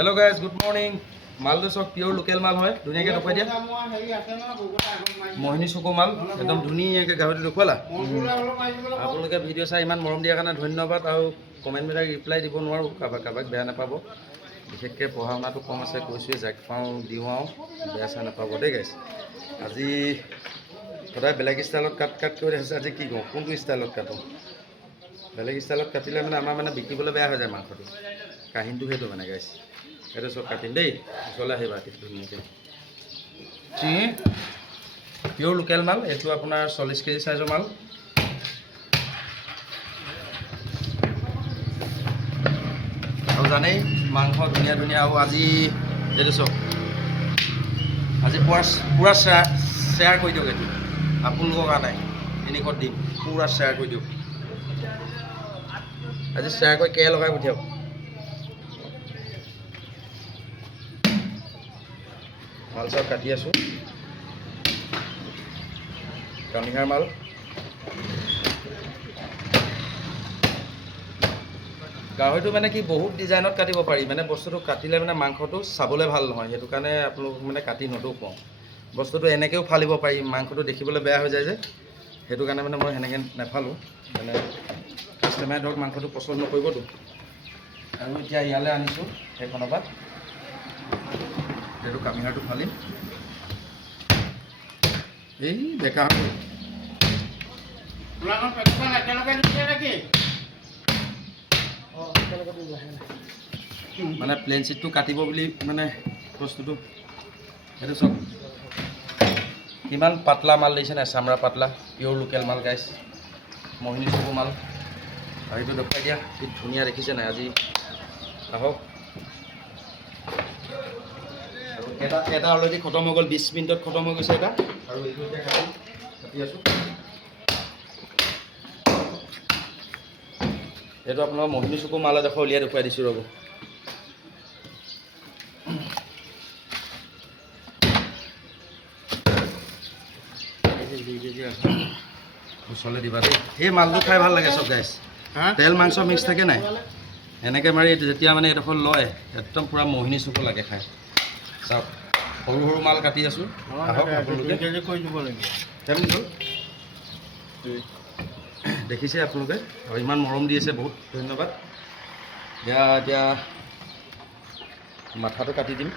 Hello guys, good morning. মালটো সব pure local মাল হয় ধুনিয়াকে দেখুৱাই দিয়া মোহিনী চকু মাল একদম ধুনীয়াকৈ গাহৰিটো দেখুৱালা আপোনালোকে ভিডিঅ' চাই ইমান মৰম দিয়াৰ কাৰণে ধন্যবাদ আৰু কমেণ্টবিলাক ৰিপ্লাই দিব নোৱাৰোঁ কাৰোবাক বেয়া নাপাব বিশেষকৈ পঢ়া শুনাটো কম আছে কৈছোঁৱে যাক পাওঁ দিওঁ আৰু বেয়া চেয়া নাপাব দেই গাইছ আজি সদায় বেলেগ ষ্টাইলত কাট কৰি আছে আজি কি কওঁ কোনটো ষ্টাইলত কাটো বেলেগ ষ্টাইলত কাটিলে মানে আমাৰ মানে বিকিবলৈ বেয়া হৈ যায় মাংসটো কাহিনীটো সেইটো মানে গাইছ এইটো চব কাটিম দেই ওচৰলৈ আহিবা ধুনীয়াকৈ পিয়'ৰ লোকেল মাল এইটো আপোনাৰ 40 কেজি চাইজৰ মাল আৰু জানেই মাংস ধুনীয়া আৰু আজি এইটো চব আজি পূৰা শ্বেয়াৰ কৰি দিয়ক এইটো আপোনালোকৰ কাৰণে এনেকৈ দিম পূৰা শ্বেয়াৰ কৰি দিয়ক আজি শ্বেয়াৰ কৰি কেই লগাই পঠিয়াওক মাল চাল কাটি আছোঁ কামিহাৰ মাল গাহৰিটো মানে কি বহুত ডিজাইনত কাটিব পাৰি মানে বস্তুটো কাটিলে মানে মাংসটো চাবলৈ ভাল নহয় সেইটো কাৰণে আপোনালোক মানে কাটি নদুখুৱাওঁ বস্তুটো এনেকৈও ফালিব পাৰি মাংসটো দেখিবলৈ বেয়া হৈ যায় যে সেইটো কাৰণে মানে মই সেনেকৈ নেফালোঁ মানে কাষ্টমাৰে ধৰক মাংসটো পচন্দ নকৰিবতো আৰু এতিয়া ইয়ালৈ আনিছোঁ সেইখনৰ পৰা এইটো কামিহাৰটো ফালিম এই বেকা মানে প্লেন চিটটো কাটিব বুলি মানে বস্তুটো সেইটো চব কিমান পাতলা মাল দিছে নাই চামৰা পাতলা পিয়'ৰ লোকেল মাল গাইছ মোহিনী চকু মাল আৰু এইটো দেখুৱাই দিয়া কি ধুনীয়া দেখিছে নাই আজি আহক এটা অলৰেডি খতম হৈ গ'ল 20 মিনিটত খতম হৈ গৈছে এটা আৰু এইটো এতিয়া কাটি আছোঁ এইটো আপোনাৰ মোহিনী চকু মাল এডোখৰ উলিয়াই দেখুৱাই দিছোঁ ৰ'ব ওচৰলৈ দিবা দেই এই মালটো খাই ভাল লাগে চব গাইছ তেল মাংস মিক্স থাকে নাই এনেকৈ মাৰি যেতিয়া মানে এইডোখৰ লয় একদম পূৰা মোহিনী চকু লাগে খাই চাওক সৰু মাল কাটি আছোঁ আহক আপোনালোকে দেখিছে আপোনালোকে আৰু ইমান মৰম দি আছে বহুত ধন্যবাদ এতিয়া মাথাটো কাটি দিম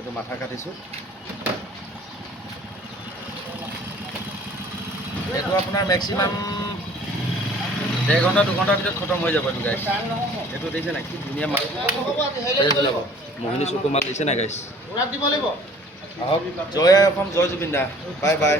এইটো মাথা কাটিছোঁ এইটো আপোনাৰ মেক্সিমাম 1.5 ঘণ্টা 2 ঘণ্টাৰ ভিতৰত খতম হৈ যাব এইটো গাইছ এইটো দেখিছে নাই কি ধুনীয়া মাল ওলাব মোহিনী চকু মাল দিছে নাই গাইছ আহক জয় অসম জয় জুবিন দা বাই